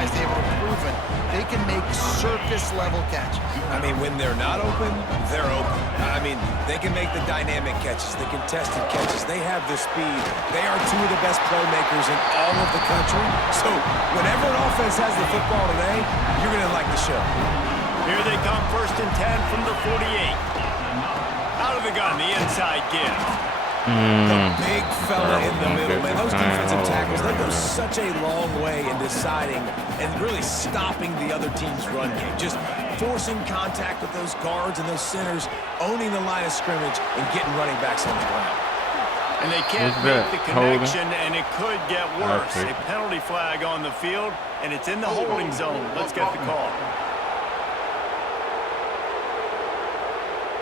guys, they've proven they can make surface-level catches. I mean, when they're not open, they're open. I mean, they can make the dynamic catches, the contested catches. They have the speed. They are two of the best playmakers in all of the country. So whenever an offense has the football today, you're going to like the show. Here they come, 1st and 10 from the 48. Out of the gun, the inside give. The big fella in the middle, man. Those defensive tackles, they go such a long way in deciding and really stopping the other team's run game. Just forcing contact with those guards and those centers, owning the line of scrimmage, and getting running backs on the ground. And they can't make the connection, and it could get worse. A penalty flag on the field, and it's in the holding zone. Let's get the call.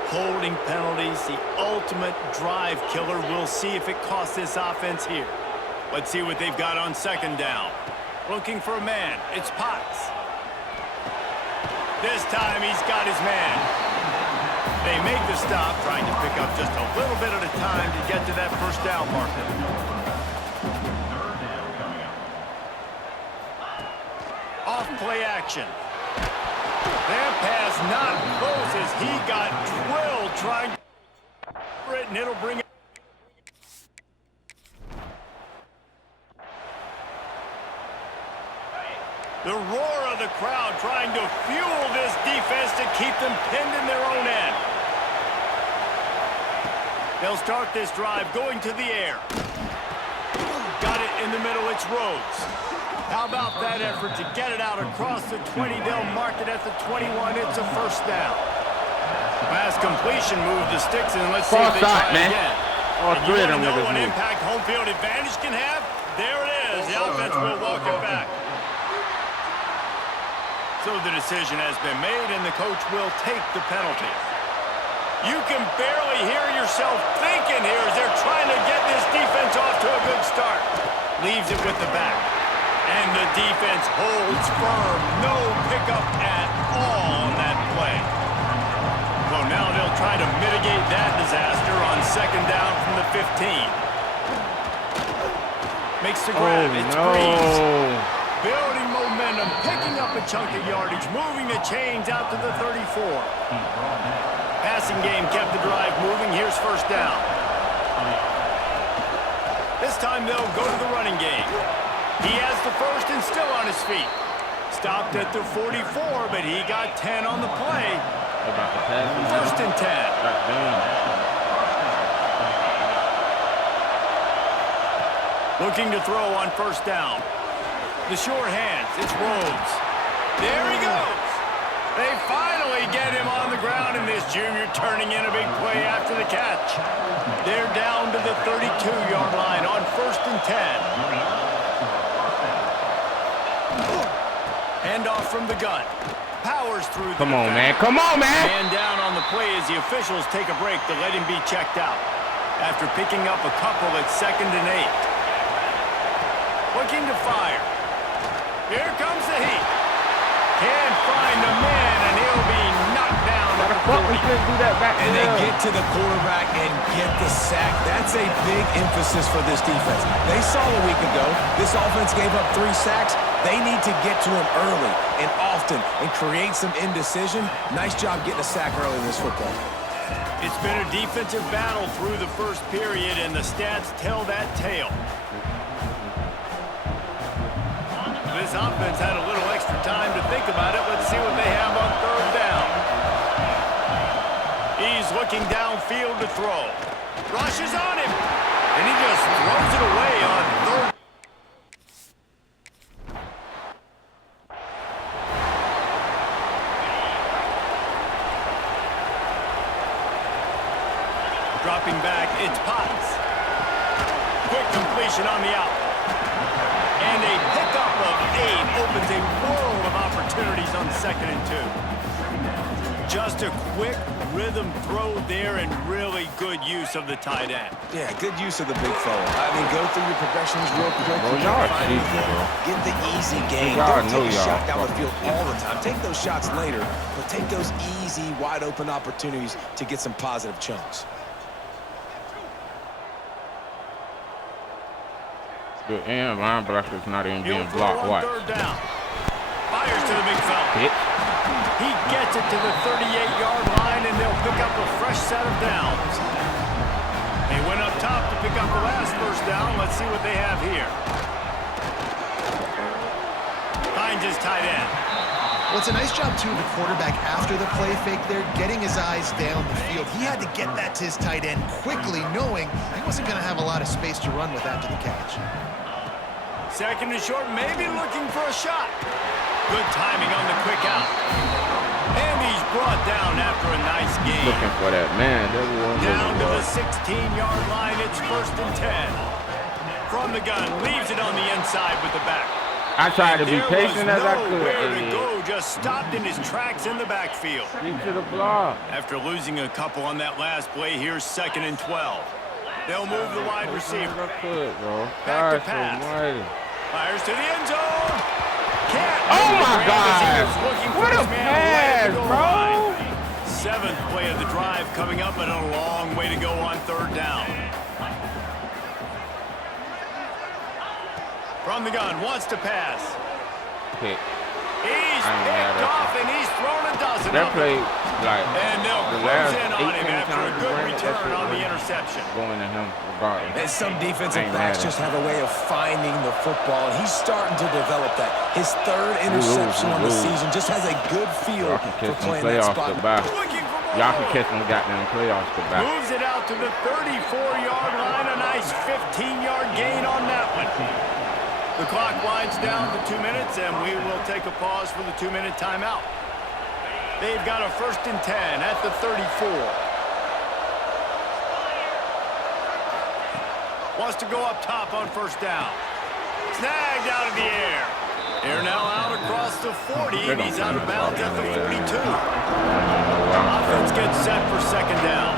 Holding penalties, the ultimate drive killer. We'll see if it costs this offense here. Let's see what they've got on 2nd down. Looking for a man. It's Potts. This time he's got his man. They make the stop, trying to pick up just a little bit at a time to get to that 1st down marker. Off play action. That pass not close as he got drilled trying for it, and it'll bring it. The roar of the crowd trying to fuel this defense to keep them pinned in their own end. They'll start this drive going to the air. Got it in the middle, it's Rhodes. How about that effort to get it out across the 20? They'll mark it at the 21. It's a 1st down. Pass completion move the sticks, and let's see if they try again. All three of them know what impact home field advantage can have? There it is. The offense will walk it back. So the decision has been made, and the coach will take the penalty. You can barely hear yourself thinking here as they're trying to get this defense off to a good start. Leaves it with the back. And the defense holds firm. No pickup at all on that play. Well, now they'll try to mitigate that disaster on 2nd down from the 15. Makes the grab. It's Breeze. Building momentum, picking up a chunk of yardage, moving the chains out to the 34. Passing game kept the drive moving. Here's 1st down. This time they'll go to the running game. He has the 1st and still on his feet. Stopped at the 44, but he got 10 on the play. 1st and 10. Looking to throw on 1st down. The sure hands, it's Rhodes. There he goes. They finally get him on the ground, and this junior turning in a big play after the catch. They're down to the 32-yard line on 1st and 10. Handoff from the gun. Powers through the Come on, man. Come on, man. Man down on the play as the officials take a break to let him be checked out. After picking up a couple at 2nd and 8. Looking to fire. Here comes the heat. Can't find a man, and he'll be knocked down. And they get to the quarterback and get the sack. That's a big emphasis for this defense. They saw a week ago, this offense gave up 3 sacks. They need to get to him early and often and create some indecision. Nice job getting a sack early in this football. It's been a defensive battle through the 1st period, and the stats tell that tale. This offense had a little extra time to think about it. Let's see what they have on 3rd down. He's looking downfield to throw. Rushes on him, and he just throws it away on 3rd. Dropping back, it's Potts. Quick completion on the out. And a pickup of 8 opens a world of opportunities on 2nd and 2. Just a quick rhythm throw there and really good use of the tight end. Yeah, good use of the big fella. I mean, go through your progressions real quick. Get the easy game. Don't take a shot down the field all the time. Take those shots later, but take those easy, wide-open opportunities to get some positive chunks. Good end line, but that's just not even being blocked. Watch. 3rd down. Fires to the big fella. He gets it to the 38-yard line, and they'll pick up a fresh set of downs. He went up top to pick up the last first down. Let's see what they have here. Finds his tight end. Well, it's a nice job, too, of the quarterback after the play fake there, getting his eyes down the field. He had to get that to his tight end quickly, knowing he wasn't going to have a lot of space to run with after the catch. Second and short, maybe looking for a shot. Good timing on the quick out. And he's brought down after a nice game. Looking for that man. Down to the 16-yard line, it's 1st and 10. From the gun, leaves it on the inside with the back. I tried to be patient as I could. Nowhere to go, just stopped in his tracks in the backfield. Get to the block. After losing a couple on that last play, here's 2nd and 12. They'll move the wide receiver. Back to pass. Fires to the end zone. Can't. Oh my God! What a pass, bro! 7th play of the drive coming up, and a long way to go on 3rd down. From the gun, wants to pass. Pick. He's picked off, and he's thrown a dozen. That play, like, and they'll close in on him after a good return on the interception. Going to him regardless. And some defensive backs just have a way of finding the football, and he's starting to develop that. His 3rd interception on the season just has a good feel for playing that spot. Y'all can catch them goddamn playoffs to back. Moves it out to the 34-yard line. A nice 15-yard gain on that one. The clock winds down to 2 minutes, and we will take a pause for the 2-minute timeout. They've got a 1st and 10 at the 34. Wants to go up top on 1st down. Snagged out of the air. Air now out across the 40, and he's out of bounds at the 42. Offense gets set for 2nd down.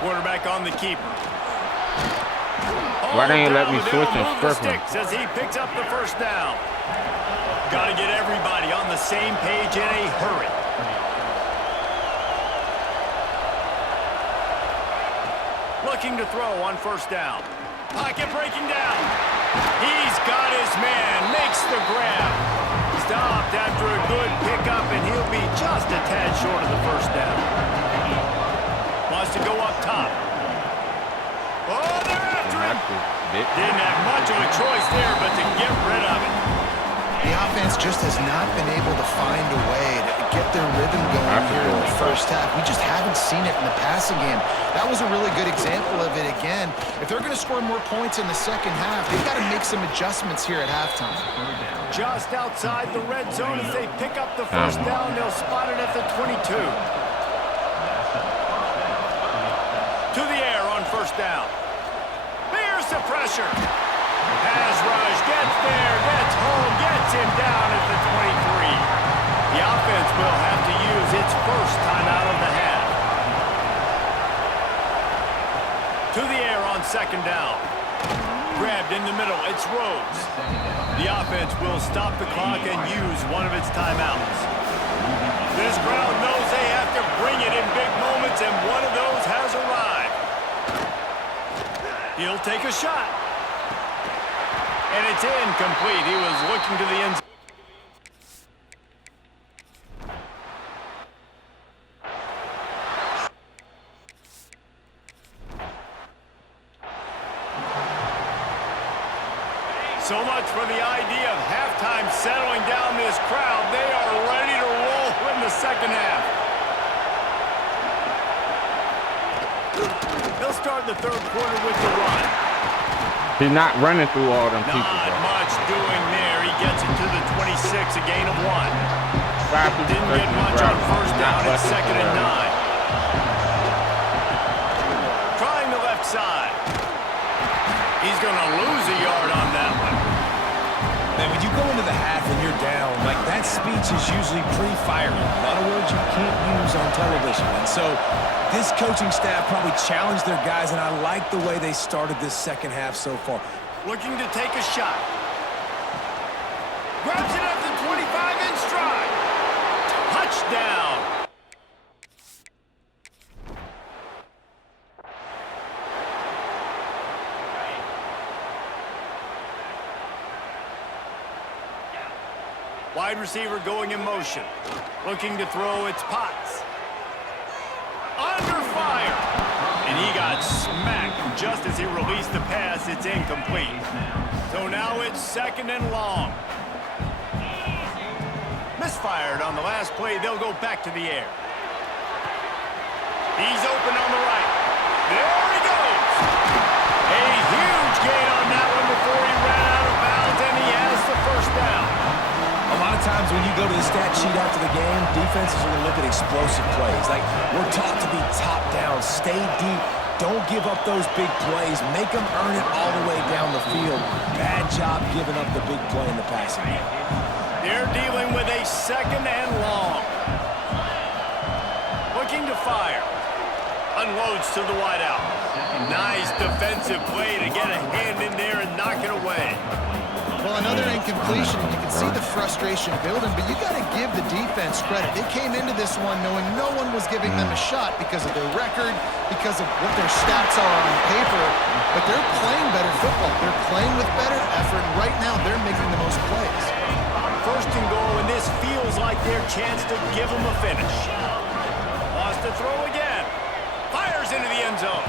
Quarterback on the keeper. Why didn't you let me switch and strip him? As he picks up the 1st down. Got to get everybody on the same page in a hurry. Looking to throw on 1st down. Pocket breaking down. He's got his man. Makes the grab. Stopped after a good pickup, and he'll be just a tad short of the 1st down. Wants to go up top. Oh, they're after him. Didn't have much of a choice there, but to get rid of it. The offense just has not been able to find a way to get their rhythm going here in the 1st half. We just haven't seen it in the passing game. That was a really good example of it again. If they're going to score more points in the 2nd half, they've got to make some adjustments here at halftime. Just outside the red zone as they pick up the 1st down. They'll spot it at the 22. To the air on 1st down. Here's the pressure. Pass rush, gets there, gets home, gets him down at the 23. The offense will have to use its 1st timeout of the half. To the air on 2nd down. Grabbed in the middle, it's Rhodes. The offense will stop the clock and use one of its timeouts. This crowd knows they have to bring it in big moments, and one of those has arrived. He'll take a shot. And it's incomplete. He was looking to the end zone. So much for the idea of halftime settling down this crowd. They are ready to roll in the 2nd half. They'll start the 3rd quarter with the run. He's not running through all them people. Not much doing there. He gets it to the 26, a gain of 1. Didn't get much on 1st down. It's 2nd and 9. Trying the left side. He's going to lose a yard on that one. Man, when you go into the half and you're down, like that speech is usually pre-firing. A lot of words you can't use on television. And so this coaching staff probably challenged their guys, and I like the way they started this 2nd half so far. Looking to take a shot. Grabs it at the 25 in stride. Touchdown. Wide receiver going in motion. Looking to throw, it's Potts. Under fire. And he got smacked just as he released the pass. It's incomplete. So now it's 2nd and long. Misfired on the last play. They'll go back to the air. He's open on the right. There he goes. A huge gain on that one before he ran out of bounds, and he has the 1st down. A lot of times when you go to the stat sheet after the game, defenses are going to look at explosive plays. Like, we're taught to be top down, stay deep, don't give up those big plays, make them earn it all the way down the field. Bad job giving up the big play in the passing game. They're dealing with a 2nd and long. Looking to fire. Unloads to the wideout. Nice defensive play to get a hand in there and knock it away. Well, another incompletion, and you can see the frustration building, but you got to give the defense credit. They came into this one knowing no one was giving them a shot because of their record, because of what their stats are on paper, but they're playing better football. They're playing with better effort, and right now they're making the most plays. 1st and goal, and this feels like their chance to give them a finish. Wants to throw again. Fires into the end zone.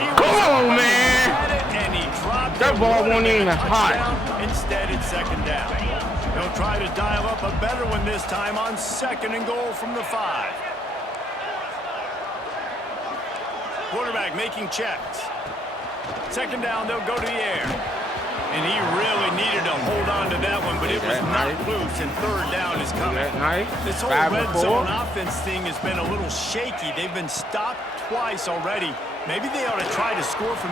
Oh, man. And he dropped that ball wasn't even hot. Instead, it's 2nd down. He'll try to dial up a better one this time on 2nd and goal from the 5. Quarterback making checks. 2nd down, they'll go to the air. And he really needed to hold on to that one, but it was not loose, and 3rd down is coming. This whole red zone offense thing has been a little shaky. They've been stopped twice already. Maybe they ought to try to score from...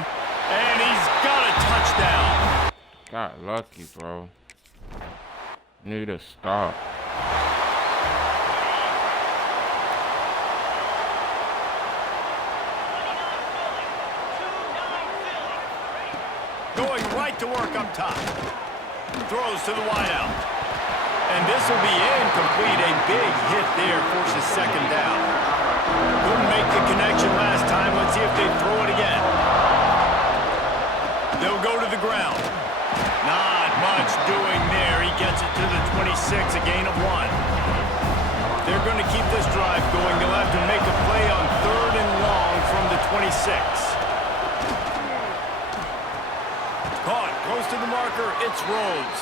And he's got a touchdown. Got lucky, bro. Need to stop. Going right to work up top. Throws to the wideout. And this will be incomplete. A big hit there forces 2nd down. Couldn't make the connection last time. Let's see if they throw it again. They'll go to the ground. Not much doing there. He gets it to the 26, a gain of 1. They're going to keep this drive going. They'll have to make a play on 3rd and long from the 26. Caught close to the marker. It's Rhodes.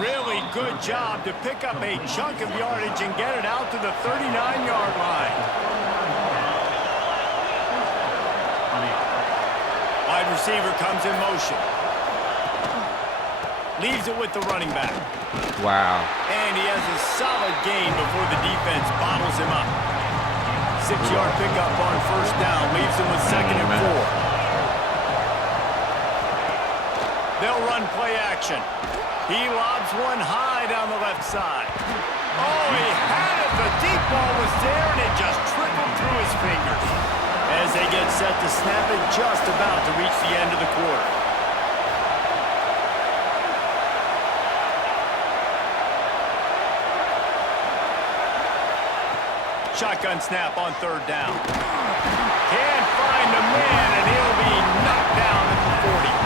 Really good job to pick up a chunk of yardage and get it out to the 39-yard line. Wide receiver comes in motion. Leaves it with the running back. Wow. And he has a solid gain before the defense bottles him up. 6-yard pickup on 1st down. Leaves him with 2nd and 4. They'll run play action. He lobs one high down the left side. Oh, he had it. The deep ball was there, and it just trickled through his fingers. As they get set to snap it, just about to reach the end of the quarter. Shotgun snap on 3rd down. Can't find the man, and he'll be knocked down at the 40.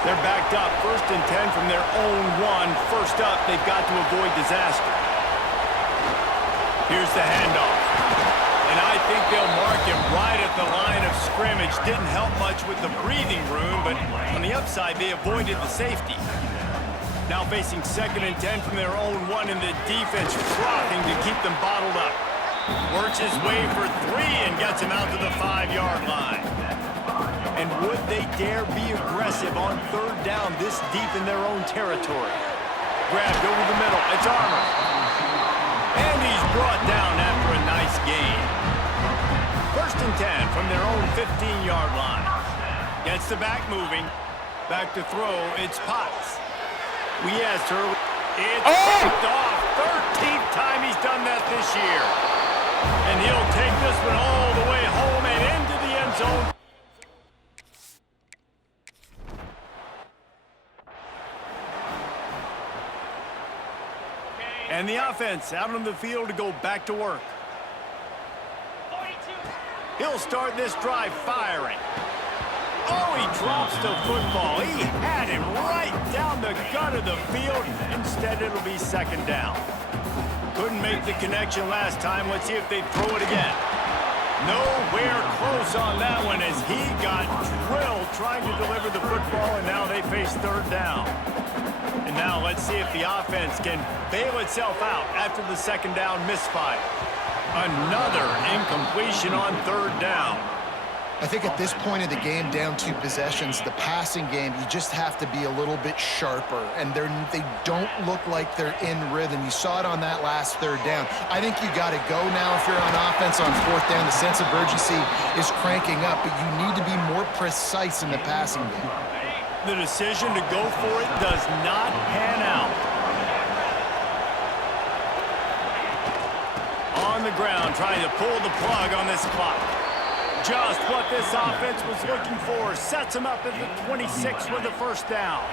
They're backed up, 1st and 10 from their own 1. First up, they've got to avoid disaster. Here's the handoff. And I think they'll mark him right at the line of scrimmage. Didn't help much with the breathing room, but on the upside, they avoided the safety. Now facing 2nd and 10 from their own 1, and the defense frothing to keep them bottled up. Works his way for 3 and gets him out to the 5-yard line. And would they dare be aggressive on 3rd down this deep in their own territory? Grabbed over the middle. It's Armour. And he's brought down after a nice gain. 1st and 10 from their own 15-yard line. Gets the back moving. Back to throw. It's Potts. We asked her. It's picked off. 13th time he's done that this year. And he'll take this one all the way home and into the end zone. And the offense out on the field to go back to work. He'll start this drive firing. Oh, he drops the football. He had him right down the gut of the field. Instead, it'll be second down. Couldn't make the connection last time. Let's see if they throw it again. Nowhere close on that one as he got drilled trying to deliver the football, and now they face third down. And now let's see if the offense can bail itself out after the second down misfire. Another incompletion on third down. I think at this point of the game, down 2 possessions, the passing game, you just have to be a little bit sharper, and they don't look like they're in rhythm. You saw it on that last third down. I think you got to go now if you're on offense on fourth down. The sense of urgency is cranking up, but you need to be more precise in the passing game. The decision to go for it does not pan out. On the ground, trying to pull the plug on this clock. Just what this offense was looking for. Sets them up at the 26 with the first down.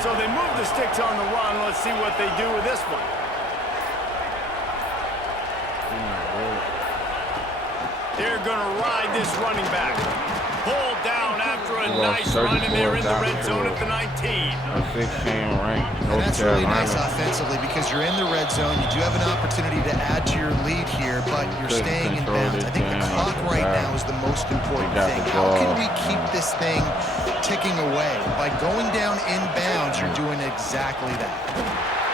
So they move the sticks on the run. Let's see what they do with this one. They're going to ride this running back. Pulled down after a nice run, and they're in the red zone at the 19. 16 ranked. And that's really nice offensively because you're in the red zone. You do have an opportunity to add to your lead here, but you're staying in bounds. I think the clock right now is the most important thing. How can we keep this thing ticking away? By going down in bounds, you're doing exactly that.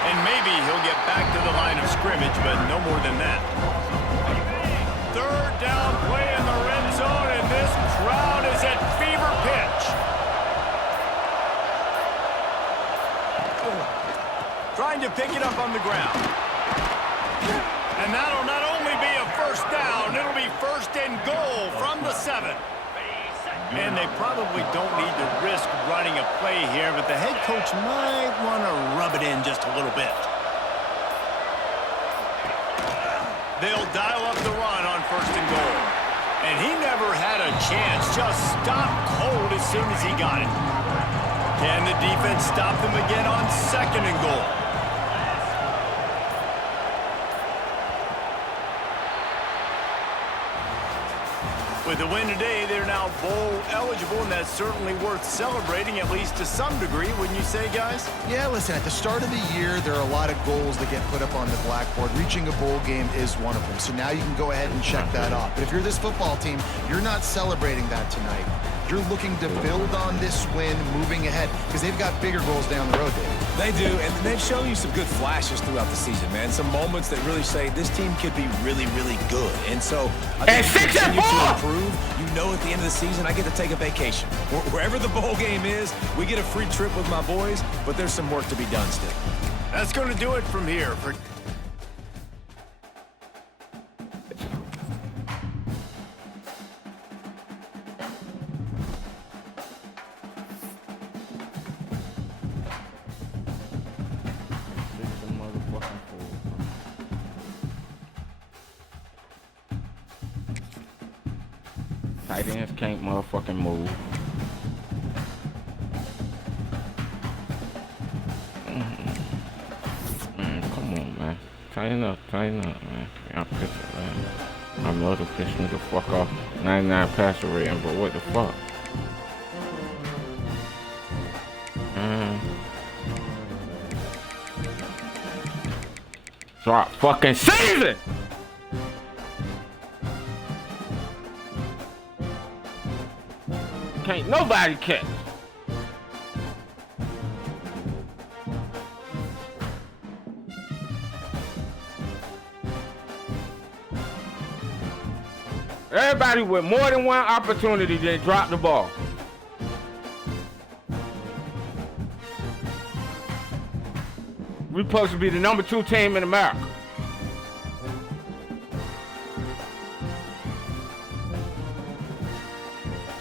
And maybe he'll get back to the line of scrimmage, but no more than that. Third down play in the red zone, and this crowd is at fever pitch. Trying to pick it up on the ground. And that'll not only be a first down, it'll be first and goal from the 7. And they probably don't need to risk running a play here, but the head coach might want to rub it in just a little bit. They'll dial up the run on first and goal. And he never had a chance, just stopped cold as soon as he got it. Can the defense stop them again on second and goal? With the win today, they're now bowl eligible, and that's certainly worth celebrating, at least to some degree, wouldn't you say, guys? Yeah, listen, at the start of the year, there are a lot of goals that get put up on the blackboard. Reaching a bowl game is one of them, so now you can go ahead and check that off. But if you're this football team, you're not celebrating that tonight. You're looking to build on this win moving ahead because they've got bigger goals down the road, Dave. They do, and they've shown you some good flashes throughout the season, man. Some moments that really say this team could be really, really good. And so I think they continue to improve. You know, at the end of the season, I get to take a vacation. Wherever the bowl game is, we get a free trip with my boys, but there's some work to be done still. That's going to do it from here. Tight ends can't motherfucking move. Man, come on, man. Tighten up, man. I'm pissing, man. I know to piss me the fuck off. 99 passer rating, but what the fuck? Drop fucking season! Can't nobody catch. Everybody with more than one opportunity then drop the ball. We're supposed to be the number 2 team in America.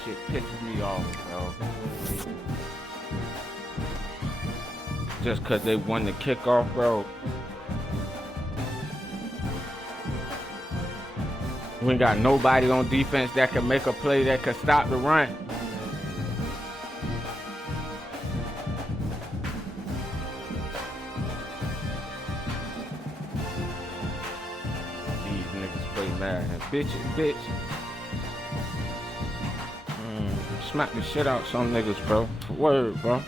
Shit pisses me off, bro. Just because they won the kickoff, bro. We ain't got nobody on defense that can make a play that can stop the run. These niggas play mad. Bitch. smack the shit out some niggas, bro. Word, bro.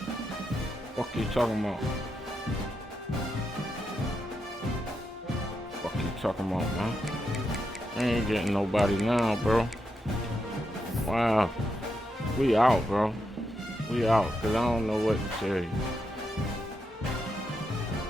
Fuck you talking about? Fuck you talking about, man? I ain't getting nobody now, bro. Wow. We out, bro. We out, cause I don't know what to tell you.